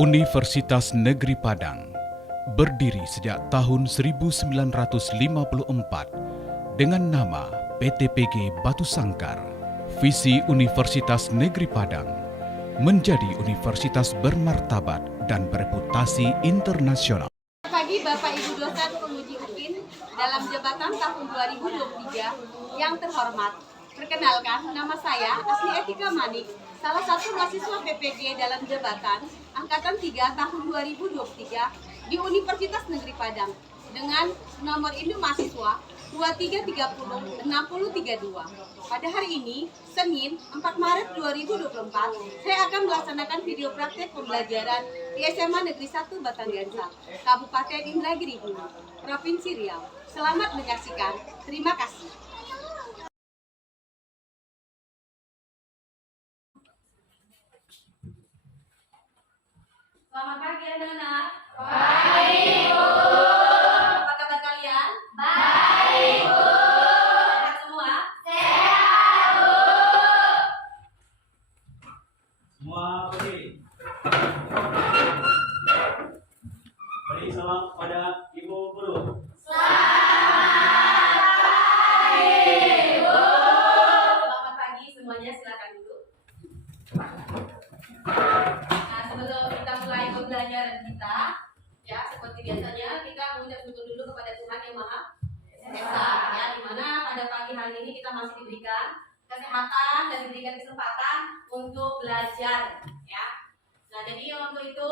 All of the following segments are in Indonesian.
Universitas Negeri Padang berdiri sejak tahun 1954 dengan nama PTPG Batu Sangkar. Visi Universitas Negeri Padang menjadi universitas bermartabat dan bereputasi internasional. Pagi Bapak Ibu dosen penguji UPIN dalam jabatan tahun 2023 yang terhormat. Perkenalkan, nama saya Asli Etika Manik, salah satu mahasiswa PPG dalam jabatan Angkatan 3 tahun 2023 di Universitas Negeri Padang dengan nomor induk mahasiswa 2330 6032. Pada hari ini, Senin 4 Maret 2024, saya akan melaksanakan video praktek pembelajaran di SMA Negeri 1 Batanggansal, Kabupaten Indragiri Gunung, Provinsi Riau. Selamat menyaksikan. Terima kasih. Selamat pagi anak-anak. Baik, Bu. Apa kabar kalian? Baik, Bu. Sehat semua? Sehat, Bu. Semua beri. Beri salam pada Ibu Guru. Selamat pagi, Bu. Selamat pagi semuanya, silakan duduk. Nah, sebelum kita mulai pembelajaran kita, ya seperti biasanya kita mengucap syukur dulu kepada Tuhan Yang Maha Esa, ya, dimana pada pagi hari ini kita masih diberikan kesehatan dan diberikan kesempatan untuk belajar, ya. Nah, jadi untuk itu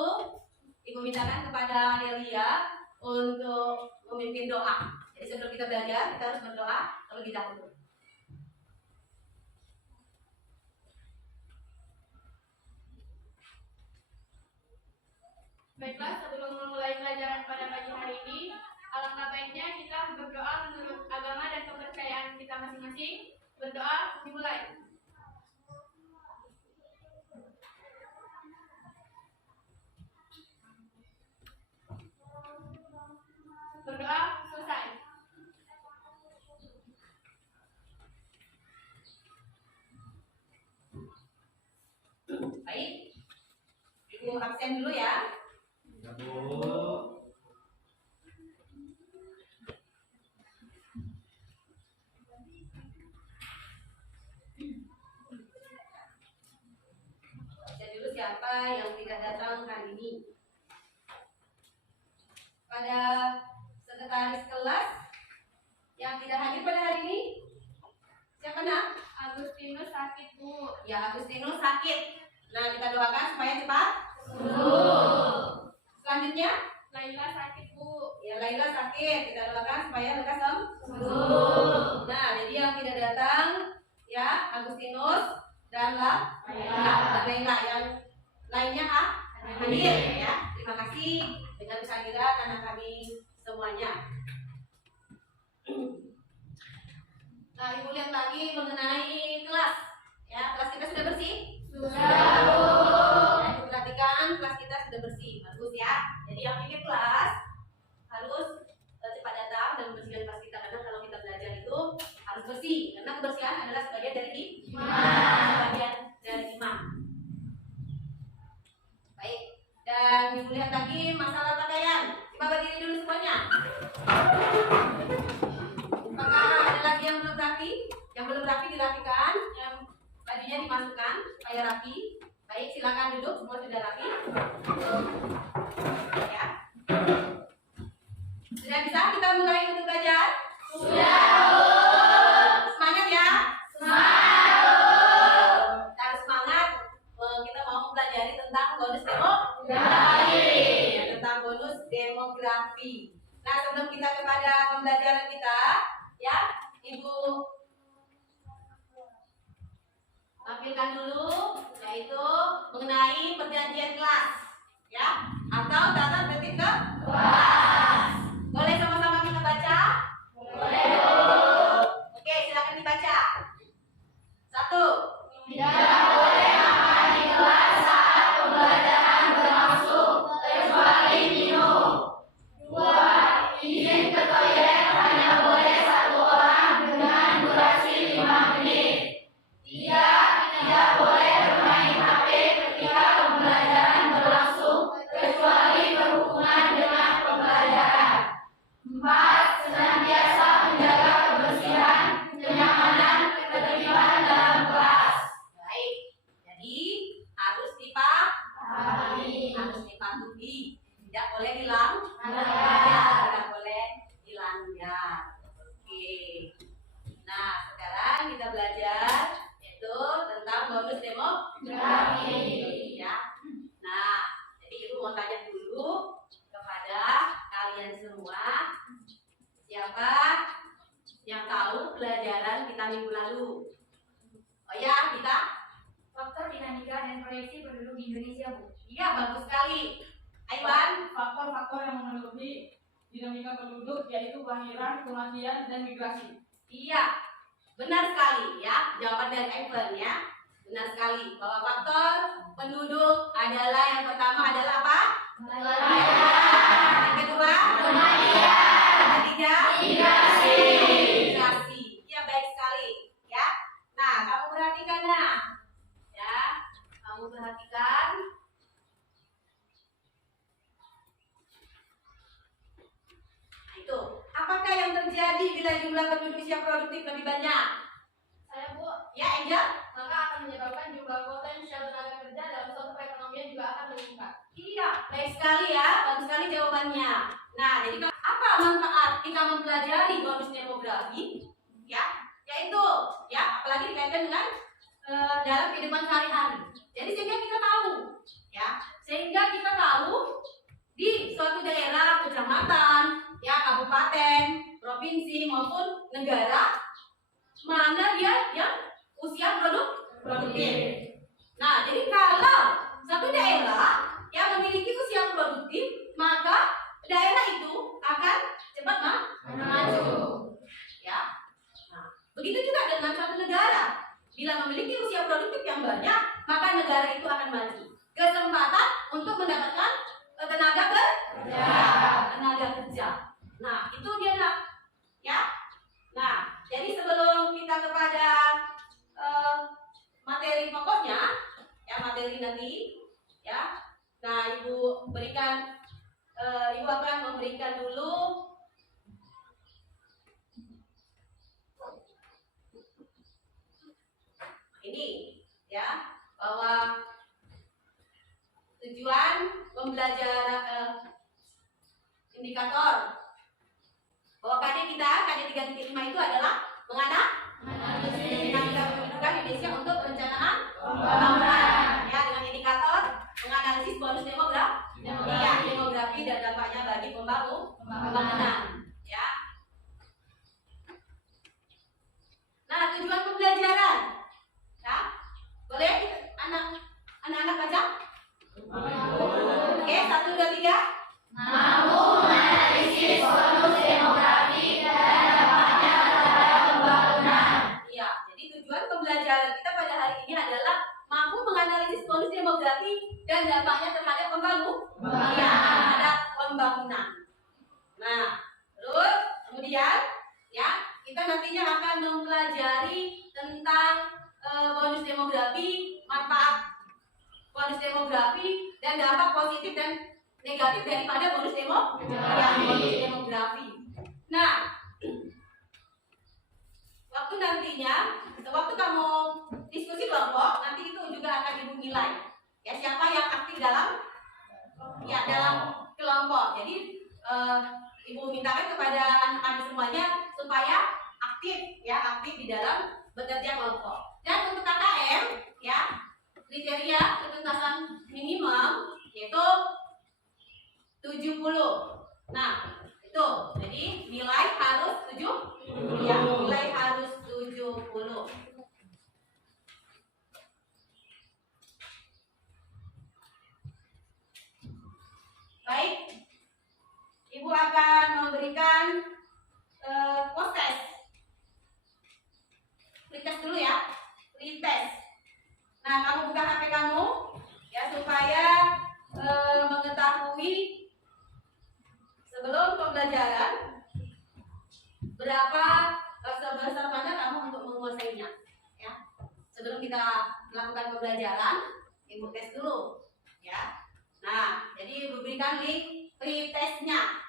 Ibu mintakan kepada Delia untuk memimpin doa. Jadi sebelum kita belajar, kita harus berdoa terlebih dahulu. Baiklah, sebelum memulai pelajaran pada pagi hari ini, alangkah baiknya kita berdoa menurut agama dan kepercayaan kita masing-masing. Berdoa dimulai. Berdoa selesai. Baik, Ibu absen dulu ya. Ya, Bu. Absen dulu siapa yang tidak datang hari ini. Pada sekretaris kelas yang tidak hadir pada hari ini, siapa nak? Agustinus sakit, Bu. Ya, Agustinus sakit. Nah, kita doakan supaya cepat sembuh. Selanjutnya, Laila sakit, Bu. ya Laila sakit. Kita doakan supaya lekas Sembuh. Nah, jadi yang tidak datang, ya Agustinus dan Laila. Yang lainnya hadir, ya. Terima kasih dengan kehadiran anak kami semuanya. Nah, Ibu lihat lagi mengenai kelas. Ya, kelas kita sudah bersih? Sudah, Bu. Ya, Ibu perhatikan kelas kita sudah bersih. Bagus ya. Jadi yang ini kelas harus cepat datang dan membersihkan kelas kita, karena kalau kita belajar itu harus bersih, karena kebersihan adalah sebagian dari sebagian dari iman. Baik. Dan Ibu lihat lagi masalah pakaian. Coba berdiri dulu semuanya. Apakah ada lagi yang belum rapi? Yang belum rapi dirapikan, yang bajunya dimasukkan supaya rapi. Baik, silakan duduk. Semua sudah rapi. Ya. Sudah bisa kita mulai untuk belajar? Sudah, Bu. Semangat ya. Semangat. Kita harus semangat. Kita mau mempelajari tentang bonus demografi. Ya, tentang bonus demografi. Nah, sebelum kita kepada pembelajaran kita, ya, Ibu tampilkan dulu, yaitu mengenai perjanjian kelas, ya, atau tata tertib kelas. Boleh sama-sama kita baca? Boleh. Oke, silakan dibaca. 1. Tidak boleh makan di kelas saat pembelajaran berlangsung, kecuali minum. 2. Izin ke toilet hanya boleh 1 orang dengan durasi 5 menit. 3. Tidak boleh bermain HP ketika pembelajaran berlangsung, hilang? Tidak boleh dilanggar. Oke. Nah, sekarang kita belajar yaitu tentang bonus demografi. Ya. Nah, jadi Ibu mau tanya dulu kepada kalian semua, siapa yang tahu pelajaran kita minggu lalu? Oh ya, kita Faktor dinamika dan proyeksi penduduk di Indonesia, Bu. iya bagus sekali. Aiwan, Faktor-faktor yang memenuhi dinamika penduduk yaitu kelahiran, kematian, dan migrasi. iya benar sekali ya. Jawaban dari Aiwan ya. Benar sekali bahwa faktor penduduk adalah yang pertama adalah apa? Yang kedua? Yang ketiga? Migrasi. Ya baik sekali ya. Nah, kamu perhatikan nah. Ya, kamu perhatikan. Nah, itu. Apakah yang terjadi bila jumlah penduduk usia produktif lebih banyak? Saya, Bu, Ya, Angel? maka akan menyebabkan jumlah potensial tenaga kerja dalam suatu perekonomian juga akan meningkat. Iya, baik sekali ya. Bagus sekali jawabannya. Nah, jadi apa manfaat kita mempelajari bonus demografi? Ya, yaitu ya, apalagi dikaitkan dengan dalam kehidupan sehari-hari. Jadi sehingga kita tahu di suatu daerah, kecamatan, ya kabupaten, provinsi maupun negara mana dia yang usia produktif. Nah, jadi kalau satu daerah yang memiliki usia produktif, maka daerah itu akan cepat maju. Ya. Nah, begitu juga dengan suatu negara. Bila memiliki usia produktif yang banyak, maka negara itu akan maju. Kesempatan untuk mendapatkan tenaga kerja. Nah, itu dia nak. Ya. Nah, jadi sebelum kita kepada materi pokoknya, ya materi nanti, ya. Nah, Ibu akan memberikan dulu ini, ya, bahwa tujuan pembelajaran indikator bahwa KD 3.5 itu adalah menganalisis dinamika kependudukan Indonesia untuk perencanaan pembangunan, ya, dengan indikator menganalisis bonus demografi dan dampaknya bagi pembangunan, ya. Nah, tujuan pembelajaran, ya, boleh anak-anak baca? Oke, 1, 2, 3. Mampu menganalisis bonus demografi dan dampaknya terhadap pembangunan. Iya, jadi tujuan pembelajaran kita pada hari ini adalah mampu menganalisis bonus demografi dan dampaknya terhadap pembangunan. Nah, terus kemudian, ya, kita nantinya akan mempelajari tentang bonus demografi, manfaat bonus demografi dan dampak positif dan negatif daripada bonus demografi. Nah, waktu kamu diskusi kelompok, nanti itu juga akan Ibu nilai. Ya, siapa yang aktif dalam kelompok. Jadi Ibu mintakan kepada anak-anak semuanya supaya aktif di dalam bekerja kelompok. Dan untuk KKM, ya, kriteria ketuntasan minimum yaitu 70. Nah, itu. Jadi nilai harus 70. Baik. Ibu akan memberikan proses. Pretest dulu ya. Pretest. Nah, kamu buka HP kamu ya supaya mengetahui sebelum pembelajaran berapa sebesar mana kamu untuk menguasainya, ya. Sebelum kita melakukan pembelajaran, Ibu tes dulu, ya. Nah, jadi Ibu berikan link pretestnya.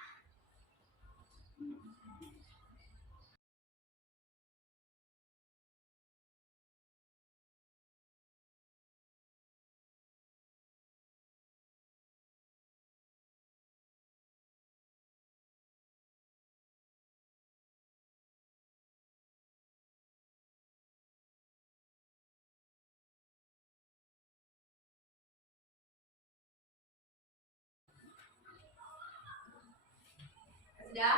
Sudah?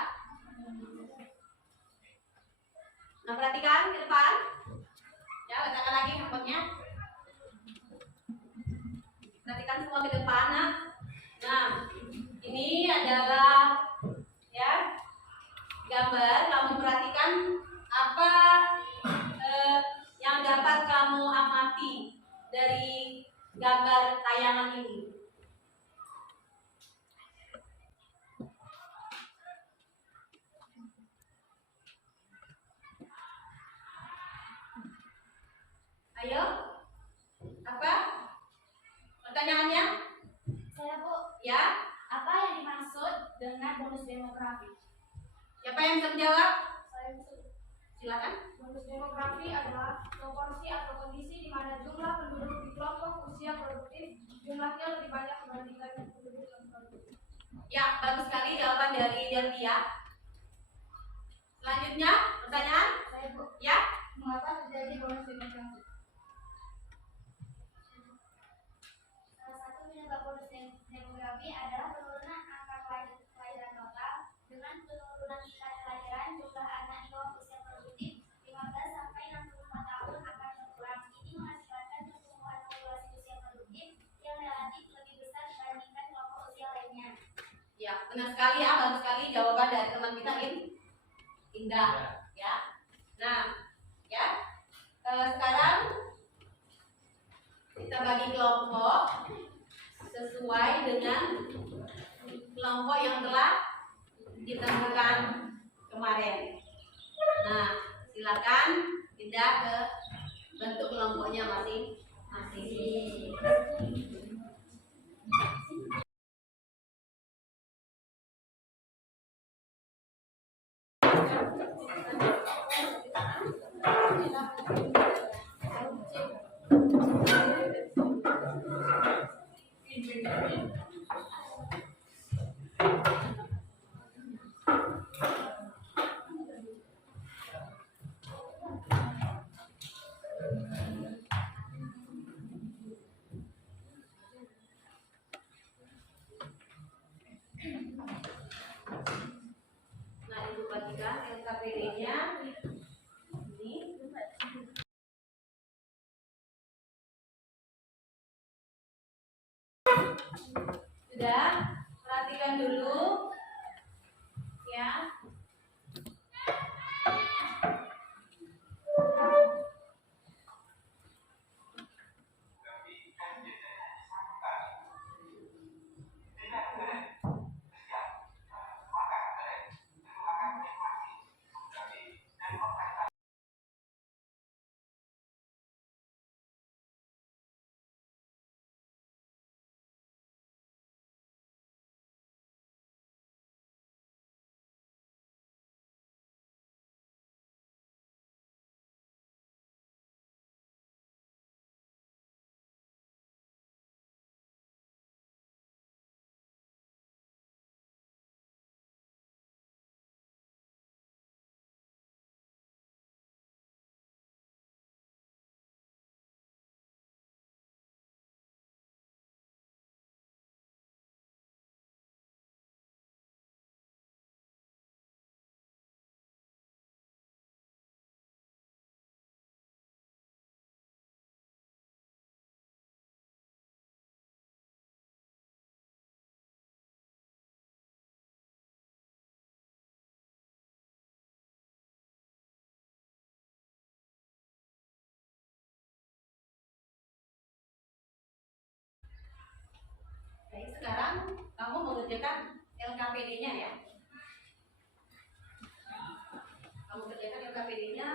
Nah, perhatikan ke depan. Ya, letakkan lagi handphonenya. Perhatikan semua ke depan. Nah, ini adalah ya gambar. Kamu perhatikan apa yang dapat kamu amati dari gambar tayangan ini. Ayo, apa pertanyaannya? Saya Bu, Ya, apa yang dimaksud dengan bonus demografi? siapa yang bisa menjawab? Saya Bu. Silakan. Bonus demografi adalah proporsi atau kondisi di mana jumlah penduduk di kelompok usia produktif jumlahnya lebih banyak dibandingkan penduduk yang produktif. Ya, bagus sekali jawaban dari Delvia. Selanjutnya, pertanyaan? Saya Bu, Ya, mengapa terjadi bonus demografi? Salah satu penyebab bonus demografi adalah penurunan angka kelahiran total dengan penurunan tingkat kelahiran jumlah anak di bawah usia produktif 15 sampai 64 tahun akan berkurang. Ini mengakibatkan pertumbuhan populasi usia produktif yang relatif lebih besar dibandingkan kelompok usia lainnya. ya, benar sekali ya, bagus sekali jawaban dari teman kita Indah. Ya, nah, ya, sekarang kita bagi kelompok sesuai dengan kelompok yang telah ditentukan kemarin. Nah, silakan pindah ke bentuk kelompoknya masing-masing. Nah, Ibu bagikan LKPD-nya ini. Sudah, perhatikan dulu ya. Baik, sekarang kamu mengerjakan LKPD-nya ya. Kamu kerjakan LKPD-nya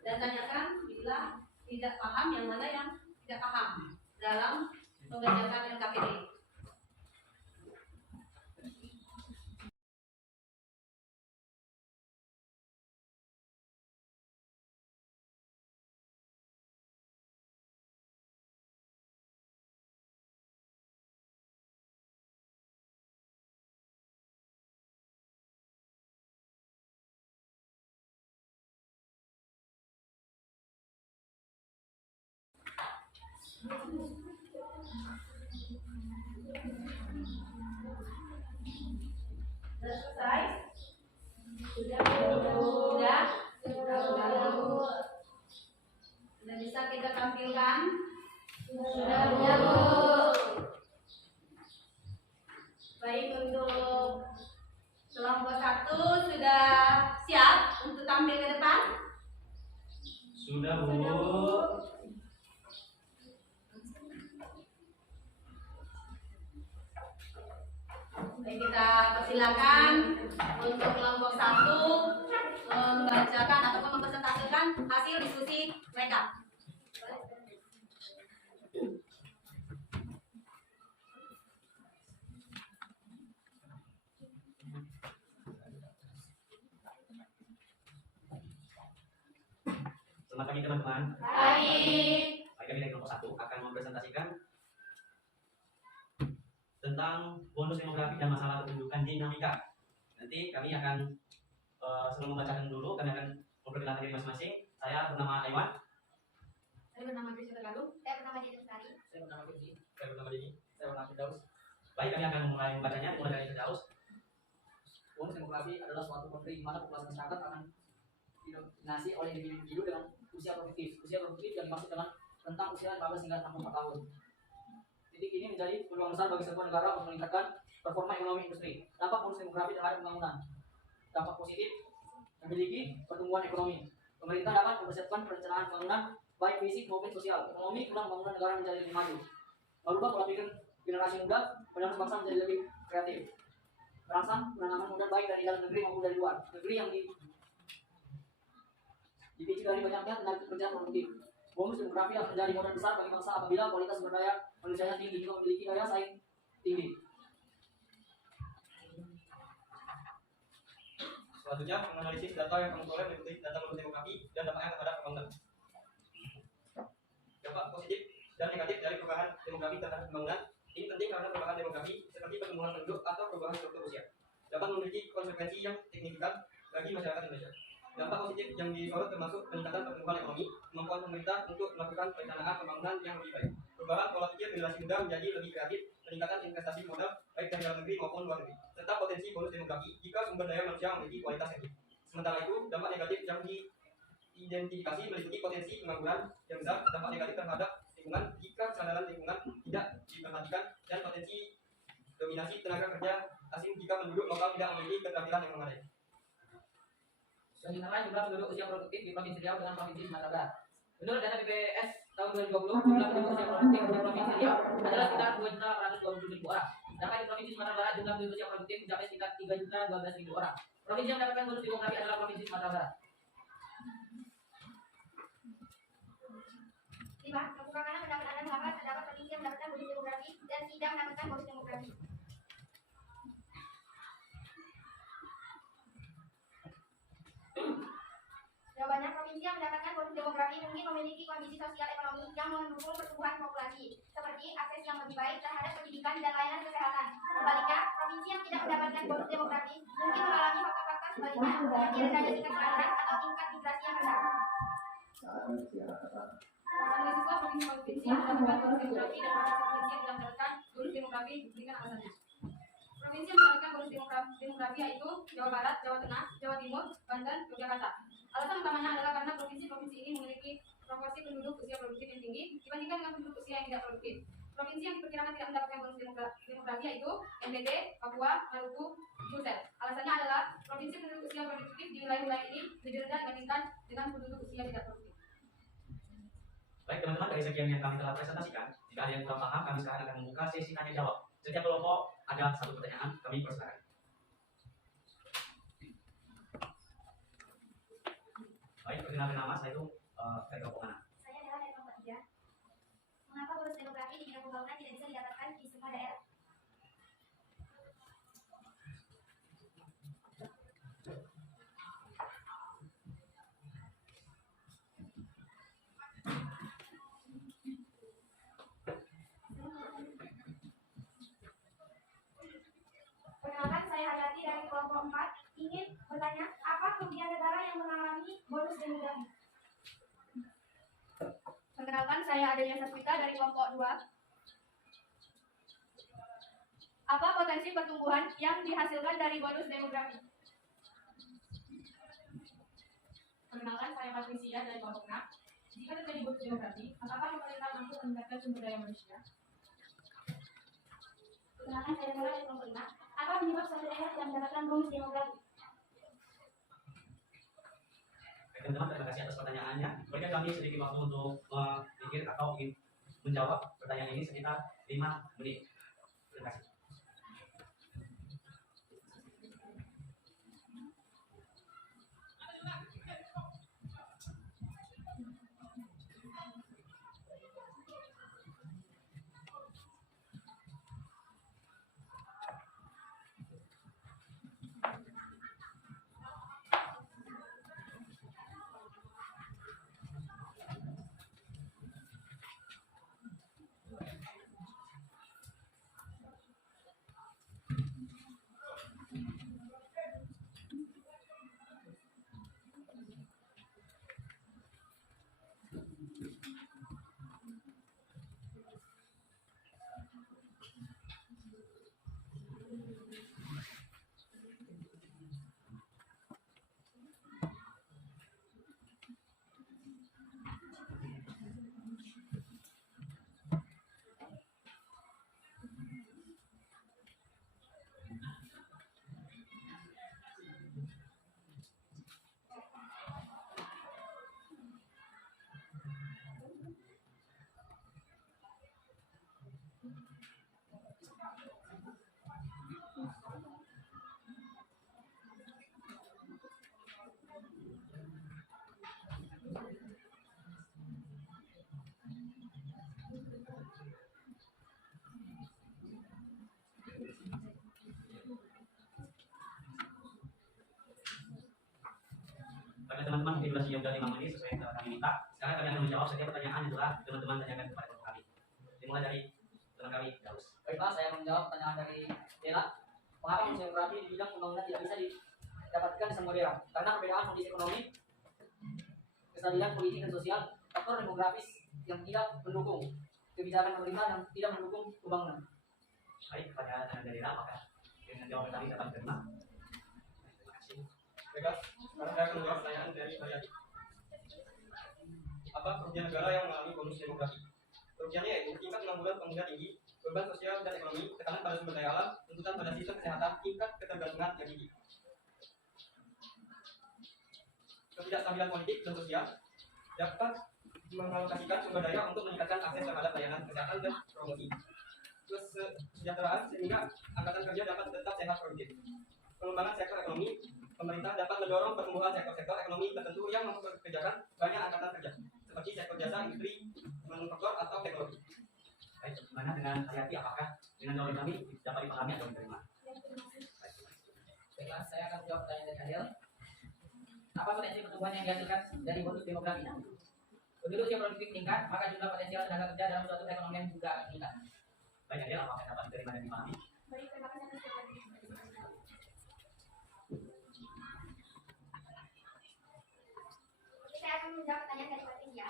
dan tanyakan bila tidak paham yang mana yang tidak paham dalam mengerjakan LKPD. Sudah selesai? Untuk kelompok 1 sudah siap untuk tampil ke depan? Sudah, Bu. Baik, kita persilakan untuk kelompok 1 membacakan ataupun mempresentasikan hasil diskusi mereka. Selamat pagi teman-teman. Baik. Baik, kami dari kelompok 1 akan mempresentasikan tentang bonus demografi dan masalah kependudukan dinamika. Nanti kami akan sebelum membacakan dulu, kami akan memperkenalkan diri masing-masing. Saya bernama Aiwan. Saya bernama Gracia Tergalu. Saya bernama Dini Bestari. Saya bernama Kunci. Saya bernama Dini. Saya bernama Firdaus. Baik, kami akan mulai membacanya. Mulai dari Firdaus. Bonus demografi adalah suatu kontrik di mana populasi masyarakat akan didominasi oleh individu dengan usia produktif. Usia produktif yang dimaksud dengan rentang usia 15 hingga 64 tahun. Titik ini menjadi peluang besar bagi sebuah negara untuk meningkatkan performa ekonomi industri. Dampak bonus demografi terhadap pembangunan. Dampak positif memiliki pertumbuhan ekonomi. Pemerintah dapat mempersiapkan perencanaan pembangunan baik fisik maupun sosial. Ekonomi tulang bangunan negara menjadi lebih maju. Merubah pola pikir generasi muda, penerus bangsa menjadi lebih kreatif. Merangsang penanaman modal baik dari dalam negeri maupun dari luar. Negeri yang dipicu dari banyaknya tenaga kerja produktif. Bonus demografi akan menjadi modal besar bagi bangsa apabila kualitas sumber daya manusianya tinggi juga memiliki daya saing tinggi. Selanjutnya, menganalisis data yang kamu peroleh meliputi data bonus demografi dan dampaknya terhadap pembangunan. Dampak positif dan negatif dari perubahan demografi terhadap pembangunan. Ini penting karena perubahan demografi seperti pertumbuhan penduduk atau perubahan struktur usia dapat memiliki konsekuensi yang signifikan bagi masyarakat Indonesia. Dampak positif yang disorot termasuk peningkatan pertumbuhan ekonomi, kemampuan pemerintah untuk melakukan perencanaan pembangunan yang lebih baik, perubahan pola pikir generasi muda menjadi lebih kreatif, peningkatan investasi modal baik dari dalam negeri maupun luar negeri, serta potensi bonus demografi jika sumber daya manusia memiliki kualitas tinggi. Sementara itu, dampak negatif yang diidentifikasi meliputi potensi pengangguran yang besar, dampak negatif terhadap lingkungan jika kesadaran lingkungan tidak diperhatikan, dan potensi dominasi tenaga kerja asing jika penduduk lokal tidak memiliki keterampilan yang memadai. Selanjutnya, jumlah penduduk usia produktif di Provinsi Riau dengan Provinsi Sumatera Barat. Menurut data BPS tahun 2020, jumlah penduduk usia produktif di Provinsi Riau adalah sekitar 2.820.000 orang. Sedangkan di Provinsi Sumatera Barat, jumlah penduduk usia produktif mencapai sekitar 3.012.000 orang. Provinsi yang mendapatkan bonus demografi adalah Provinsi Sumatera Barat. 5. Bagaimana pendapat Anda mengapa terdapat provinsi yang mendapatkan bonus demografi dan tidak mendapatkan bonus demografi? Jawabannya, provinsi yang mendapatkan bonus demografi mungkin memiliki kondisi sosial ekonomi yang mendukung pertumbuhan populasi, seperti akses yang lebih baik terhadap pendidikan dan layanan kesehatan. Sebaliknya, provinsi yang tidak mendapatkan bonus demografi mungkin mengalami faktor-faktor sebaliknya, seperti rendahnya tingkat pengangguran atau tingkat migrasi yang rendah. Mahasiswa provinsi yang mendapatkan bonus demografi dan provinsi yang tidak mendapatkan bonus demografi diberikan alasannya. Provinsi yang mendapatkan bonus demografi yaitu Jawa Barat, Jawa Tengah, Jawa Timur, Banten, Yogyakarta. Alasan utamanya adalah karena provinsi-provinsi ini memiliki proporsi penduduk usia produktif yang tinggi dibandingkan dengan penduduk usia yang tidak produktif. Provinsi yang diperkirakan tidak mendapatkan bonus demografi yaitu NTT, Papua, Maluku, Sulsel. Alasannya adalah provinsi penduduk usia produktif di wilayah-wilayah ini lebih rendah dibandingkan dengan penduduk usia tidak produktif. Baik teman-teman, dari sekian yang kami telah presentasikan, jika ada yang kurang paham, kami sekarang akan membuka sesi tanya jawab. Setiap kelompok ada satu pertanyaan, kami persilakan. Baik, perkenalkan nama saya itu dari kelompok mana? Saya adalah dari kelompok 3. Mengapa bonus demografi di bidang pembangunan tidak bisa didapatkan di semua daerah? Perkenalkan, saya Hayati dari kelompok 4 ingin bertanya, apa kerugian negara yang mengalami bonus demografi? Perkenalkan, saya Adelia Sasmita dari kelompok 2. Apa potensi pertumbuhan yang dihasilkan dari bonus demografi? Perkenalkan, saya Patricia dari kelompok 6. Jika terjadi bonus demografi, apakah pemerintah mampu meningkatkan sumber daya manusia? Perkenalkan, saya Nora dari kelompok 5. Apa penyebab suatu daerah tidak mendapatkan bonus demografi? Teman-teman, terima kasih atas pertanyaannya. Berikan kami sedikit waktu untuk memikir atau ingin menjawab pertanyaan ini sekitar 5 menit. Terima kasih. Bagi teman-teman mungkin durasi yang sudah 5 menit sesuai yang kami minta. Sekarang kami akan menjawab setiap pertanyaan yang telah teman-teman tanyakan kepada kami. Dimulai dari teman kami, Daus. Baiklah, saya menjawab pertanyaan dari Dela. Mengapa bonus demografi di bidang pembangunan tidak bisa didapatkan di semua daerah? Karena perbedaan kondisi ekonomi, kestabilan politik dan sosial, faktor demografis yang tidak mendukung kebijakan pemerintah yang tidak mendukung pembangunan. Baik, pertanyaan dari Dela, apakah dengan jawaban tadi dapat diterima? Terima kasih. Baiklah, sekarang saya akan menjawab pertanyaan dari Mariati. Apa kerugian negara yang mengalami bonus demografi? Kerugiannya yaitu tingkat pengangguran pemuda tinggi, beban sosial dan ekonomi, tekanan pada sumber daya alam, tuntutan pada sistem kesehatan, tingkat ketergantungan yang tinggi. Ketidakstabilan politik dan sosial dapat mengalokasikan sumber daya untuk meningkatkan akses terhadap layanan kesehatan dan promosi kesejahteraan sehingga angkatan kerja dapat tetap sehat produktif. Pengembangan sektor ekonomi, pemerintah dapat mendorong pertumbuhan sektor-sektor ekonomi tertentu yang mempekerjakan banyak angkatan kerja, seperti sektor jasa, industri, manufaktur atau teknologi. Baik, bagaimana dengan Hayati? Apakah dengan jawaban kami dapat dipahami atau diterima? Baiklah, saya akan jawab pertanyaan dari Adel. Apa potensi pertumbuhan yang dihasilkan dari bonus demografi? Begitu usia produktif meningkat, maka jumlah potensial tenaga kerja dalam suatu perekonomian juga akan meningkat. Baik, Adel, apakah dapat diterima dan dipahami? Baik, terima kasih atas jawabannya. Oke, saya akan menjawab pertanyaan dari Patricia.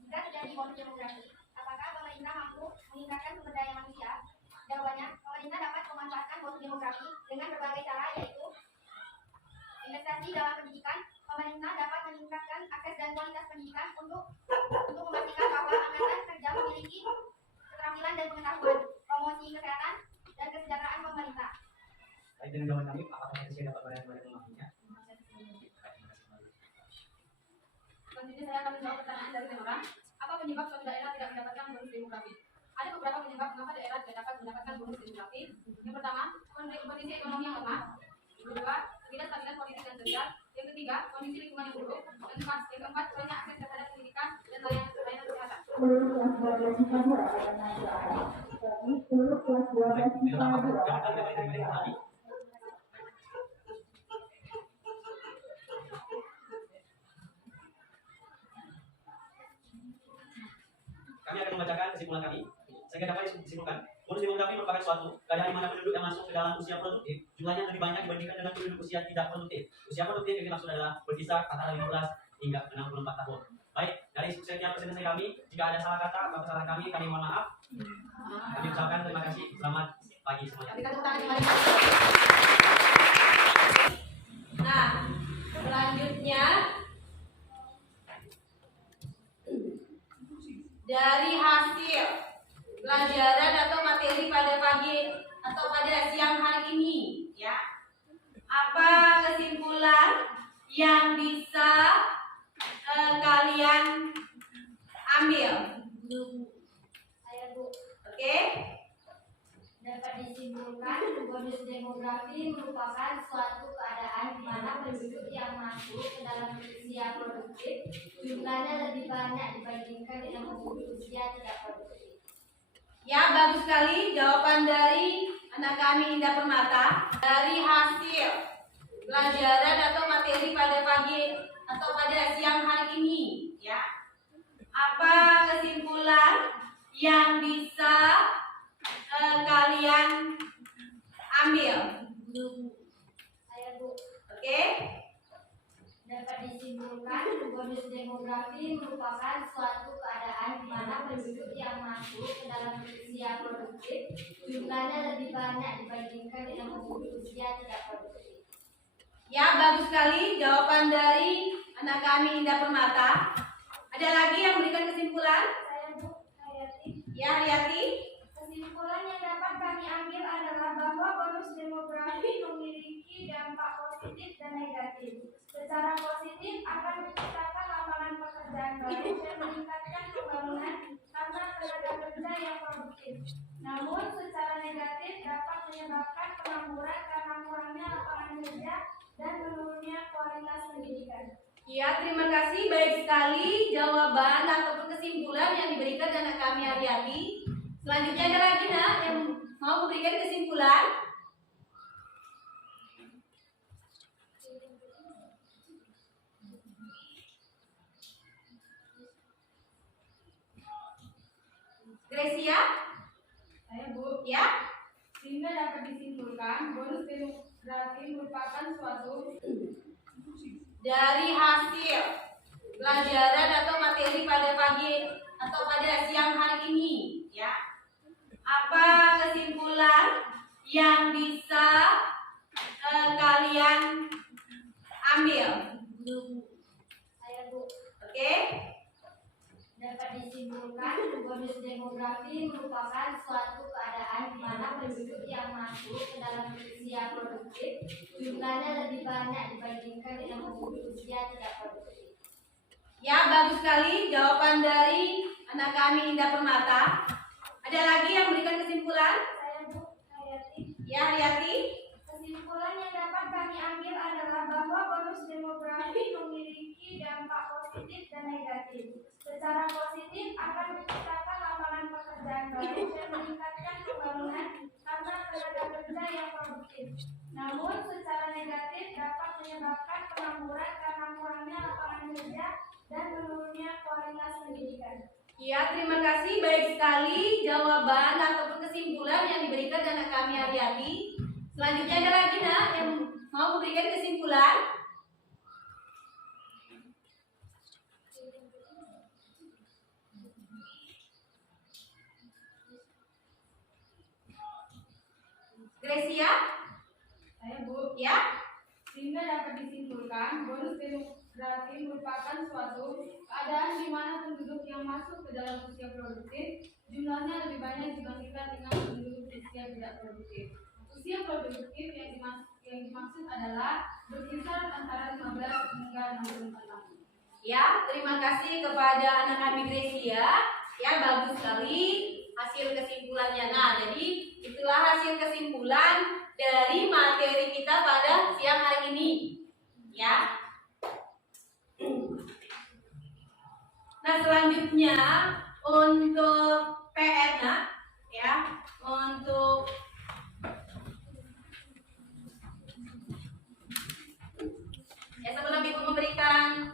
Jika terjadi bonus demografi, apakah pemerintah mampu meningkatkan sumber daya manusia? Jawabannya, pemerintah dapat memanfaatkan bonus demografi dengan berbagai cara, yaitu investasi dalam pendidikan. Pemerintah dapat meningkatkan akses dan kualitas pendidikan untuk memastikan bahwa angkatan kerja memiliki keterampilan dan pengetahuan, promosi kesehatan dan kesejahteraan pemerintah. Baik, dengan jawaban kami, apakah potensi dapat berada di rumahnya? Selanjutnya saya akan menjawab pertanyaan dari Tenora. Apa penyebab suatu daerah tidak mendapatkan bonus demografi? Ada beberapa penyebab mengapa daerah tidak dapat mendapatkan bonus demografi. Yang pertama, kondisi ekonomi yang lemah. Yang kedua, ketidakstabilan politik dan sosial. Yang ketiga, kondisi lingkungan yang buruk. Yang keempat, banyak akses terhadap pendidikan dan layanan kesehatan. Baik, dengan apakah jawaban kami dapat diterima kembali? Kami akan membacakan kesimpulan kami sehingga dapat disimpulkan. Bonus demografi merupakan suatu daerah di mana penduduk yang masuk ke dalam usia produktif jumlahnya lebih banyak dibandingkan dengan penduduk usia tidak produktif. Usia produktif yang dimaksud adalah berkisar antara 15 hingga 64 tahun. Baik, dari sekian presentasi kami, jika ada salah kata atau kesalahan kami mohon maaf. Kami ucapkan terima kasih. Selamat pagi semuanya. Nah, selanjutnya dari hasil pelajaran atau materi pada pagi atau pada siang hari ini yang bisa kalian ambil? Saya Bu. Oke? Dapat disimpulkan bonus demografi merupakan suatu keadaan di mana penduduk yang masuk ke dalam usia produktif jumlahnya lebih banyak dibandingkan dengan penduduk usia tidak produktif. Ya, bagus sekali jawaban dari anak kami Indah Permata. Dari hasil pelajaran atau materi pada pagi atau pada siang hari ini, ya. Apa kesimpulan yang bisa kalian ambil? Saya Bu. Oke? Dapat disimpulkan bonus demografi merupakan suatu keadaan di mana penduduk yang masuk ke dalam usia produktif jumlahnya lebih banyak dibandingkan dengan penduduk usia tidak produktif. Ya, bagus sekali jawaban dari anak kami Indah Permata. Ada lagi yang memberikan kesimpulan? Saya Bu Hayati. Ya, Riyati. Kesimpulan yang dapat kami ambil adalah bahwa bonus demografi memiliki dampak positif dan negatif. Secara positif akan menciptakan lapangan pekerjaan baru dan meningkatkan pembangunan karena tenaga kerja yang produktif. Namun secara negatif dapat menyebabkan pengangguran karena kurangnya lapangan kerja dan menurunnya kualitas pendidikan. Ya, terima kasih. Baik sekali jawaban ataupun kesimpulan yang diberikan anak kami Riyati. Selanjutnya ada lagi yang mau memberikan kesimpulan? Gracia? Saya Bu. Ya? Sehingga dapat disimpulkan bonus demografi merupakan suatu Dari hasil pelajaran atau materi pada pagi atau pada siang hari ini, ya. Apa kesimpulan yang bisa kalian ambil? Saya Bu. Oke? Dapat disimpulkan bonus demografi merupakan suatu keadaan di mana penduduk yang masuk ke dalam usia produktif jumlahnya lebih banyak dibandingkan dengan penduduk usia tidak produktif. Ya, bagus sekali jawaban dari anak kami Indah Permata. Ada lagi yang memberikan kesimpulan? Saya Bu Hayati. Ya, Riyati. Kesimpulan yang dapat kami ambil adalah bahwa bonus demografi memiliki dampak positif dan negatif. Secara positif akan menciptakan lapangan pekerjaan baru dan meningkatkan pembangunan karena tenaga kerja yang produktif. Namun secara negatif dapat menyebabkan pengangguran karena kurangnya lapangan kerja dan menurunnya kualitas pendidikan. Ya, terima kasih. Baik sekali jawaban ataupun kesimpulan yang diberikan anak kami Riyati. Selanjutnya ada lagi yang mau memberikan kesimpulan? Gracia? Saya Bu. Ya? Sehingga dapat disimpulkan bonus demografi merupakan suatu keadaan di mana penduduk yang masuk ke dalam usia produktif jumlahnya lebih banyak dibandingkan dengan penduduk usia tidak produktif. Usia produktif yang dimaksud adalah berkisar antara 15 hingga 64 tahun. Ya, terima kasih kepada anak kami Gracia. Ya, bagus sekali hasil kesimpulannya. Nah, jadi itulah hasil kesimpulan dari materi kita pada siang hari ini. Ya. Nah, selanjutnya untuk PR-nya, ya, untuk sebelum Ibu memberikan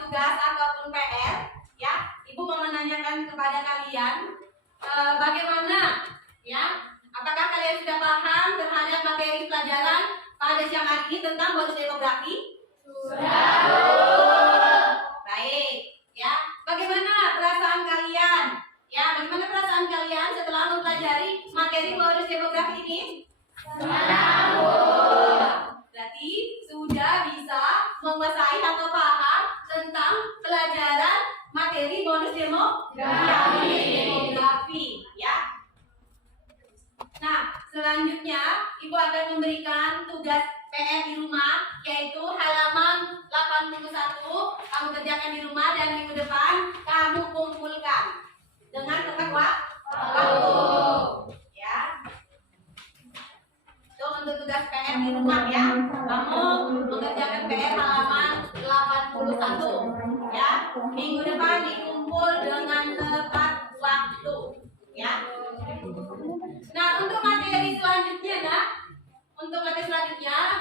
tugas ataupun PR, ya, Ibu mau menanyakan kepada kalian bagaimana, ya, apakah kalian sudah paham terhadap materi pelajaran pada siang hari ini tentang bonus demografi? Sudah. Baik, ya. Bagaimana perasaan kalian? Ya, bagaimana perasaan kalian setelah mempelajari materi bonus demografi ini? Berarti sudah bisa menguasai atau paham tentang pelajaran materi bonus demografi, ya. Nah, selanjutnya Ibu akan memberikan tugas PR di rumah, yaitu halaman kamu kerjakan di rumah dan minggu depan kamu kumpulkan dengan tepat waktu. Ya. Itu untuk tugas PR di rumah ya. Kamu mengerjakan PR halaman 81 ya. Minggu depan dikumpul dengan tepat waktu ya. Nah, untuk materi selanjutnya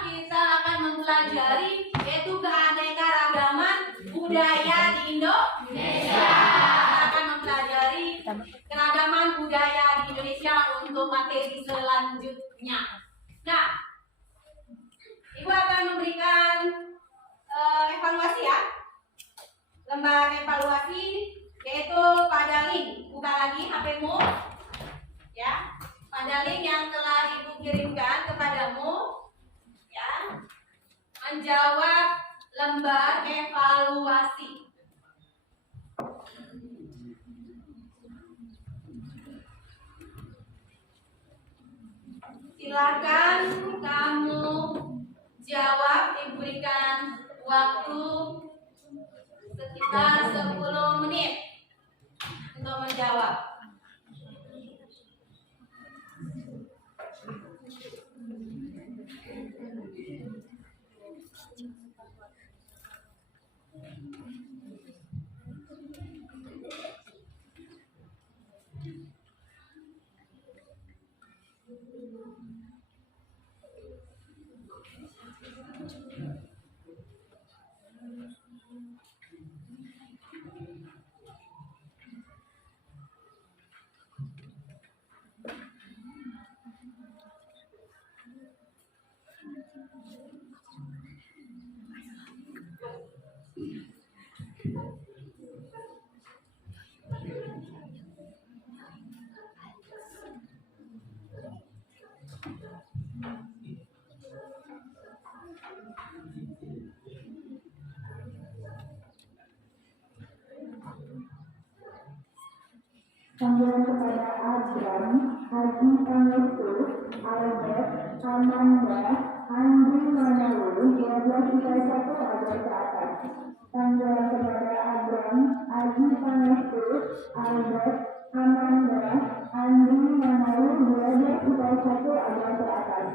kita akan mempelajari yaitu keanekaragaman budaya di Indonesia. Kita akan mempelajari keragaman budaya di Indonesia untuk materi selanjutnya. Nah, Ibu akan memberikan evaluasi ya. Lembar evaluasi yaitu pada link. Buka lagi HP-mu ya. Pada link yang telah Ibu kirimkan kepadamu ya, menjawab lembar evaluasi. Silakan kamu jawab, diberikan waktu sekitar 10 menit untuk menjawab. Panggilan kepada Abram, Haji Pangestu, Albert, Amanda, Andri Manalu, 1231 agar ke atas. Panggilan kepada Abram, Haji Pangestu, Albert, Amanda, Andri Manalu, 1231 agar ke atas.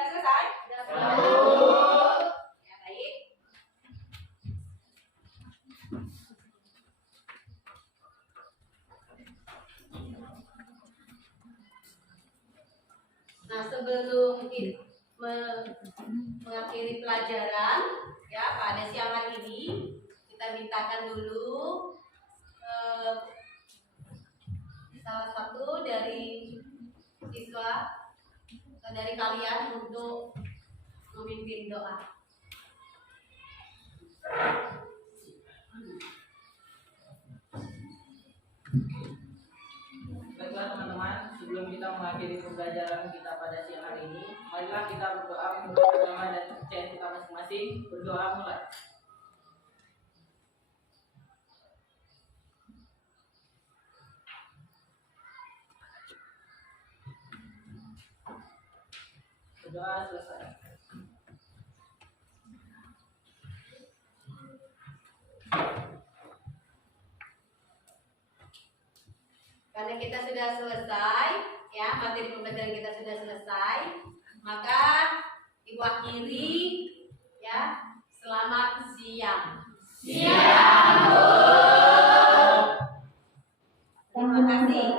Sudah selesai? Ya, baik. Nah, sebelum mengakhiri pelajaran ya pada siang hari ini, kita mintakan dulu salah satu dari siswa atau dari kalian untuk memimpin doa. Baiklah teman-teman, sebelum kita mengakhiri pembelajaran kita pada siang hari ini, marilah kita berdoa menurut agama dan kepercayaan kita masing-masing. Berdoa mulai. Berdoa selesai. Karena kita sudah selesai, ya materi pembelajaran kita sudah selesai, maka Ibu akhiri, ya selamat siang. Siang, Bu. Terima kasih.